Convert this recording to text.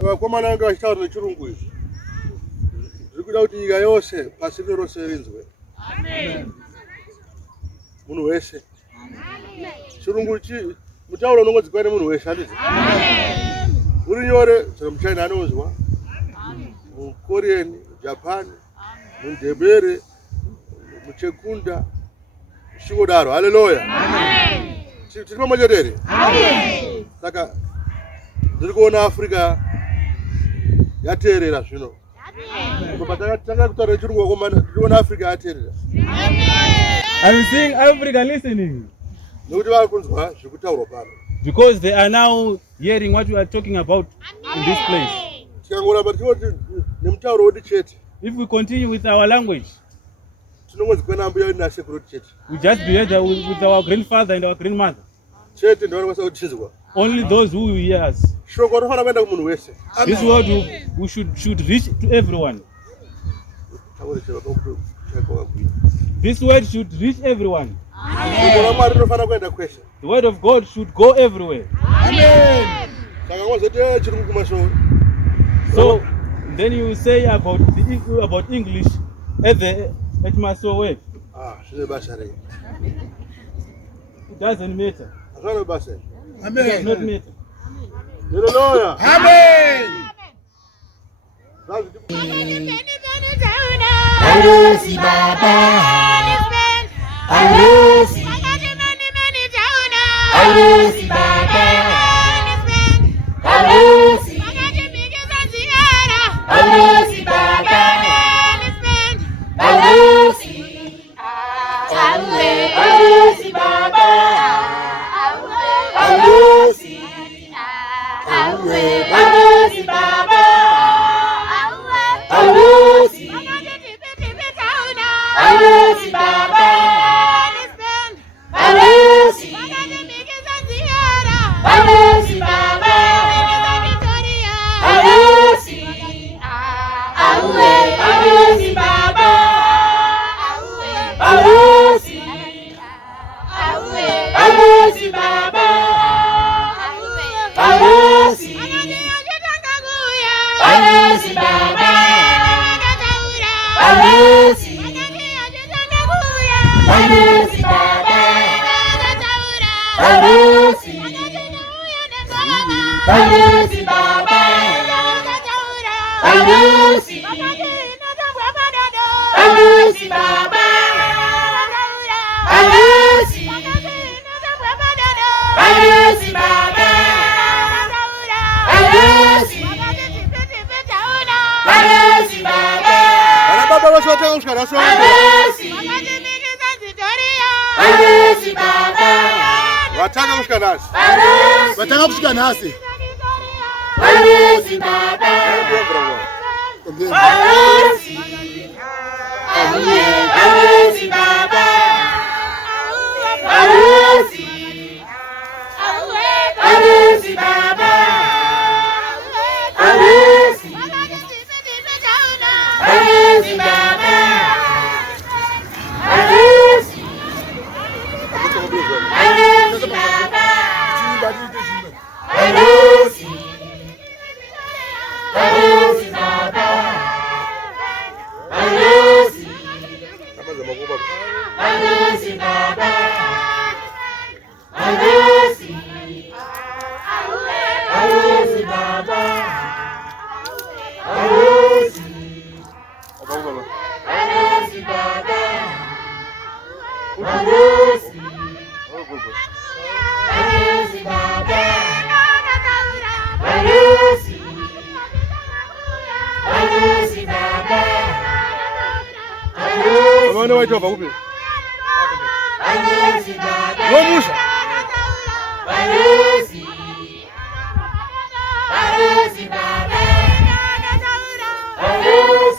Vakomana vanga vachitaura nechirungu izvi zviri kuda kuti nyika yose pasi rose rinzwe. Amen. Munhu wese. Chirungu mutauro unongodzikwa nemunhu wese handiti? Amen. Uri nyore chero muchina anozwa. Amen. Mukorean, Japan, muNdebele, muChekunda, Shigodaro. Hallelujah. Amen. Tiri pamwecherere. Amen. Saka ndiri kuona Africa yateerera zvino. Tanga kutaura chirungu wakomana ndiri kuona Africa yateerera. I'm seeing Africa listening. Nokuti vari kunzwa zvekutaurwa pano. Because they are now hearing what we are talking about in this place. Tikangoramba tichoti nemutauro wedu chete. If we continue with our language, tinongodzikwa nambuya vedu nasekuru chete. We just be here with our grandfather and our grandmother. Chete ndio vanokwanisa kutizwa. Only those who hear us. Shoko rinofana kuenda kumunhu wese. This word we should reach to everyone. This word should reach everyone. The word of God should go everywhere. Amen. So then you say about English at Maso word. It doesn't matter. Amen. It does not matter. Hallelujah. Amen. Arosi Baba, Arosi, Arosi Baba, Arosi, Arosi Baba, Arosi, Arosi Baba, Arosi, Arosi Baba, Arosi. Arosi Baba, Arosi, Arosi Baba, Arosi, Arosi Baba, Arosi, Arosi Baba, Arosi, Arosi Baba, Arosi. Arosi Baba, Arosi, Arosi Baba, Arosi, Arosi Baba, Arosi, Arosi Baba, Arosi, Arosi Baba. Arosi Baba, Wataka kushuka nasi. Wataka kushuka nasi. Arosi Baba, Arosi, Arosi Baba, Arosi, Arosi Baba, Arosi, Arosi Baba, Arosi. Arosi Baba, Arosi, Arosi Baba, Arosi, Arosi Baba, Arosi, Arosi Baba, Arosi, Arosi Baba, Arosi. Arosi Baba, Arosi, Arosi Baba, Arosi. Mwana waitwa upi? Arosi Baba, Wamusha. Arosi, Arosi Baba, Arosi.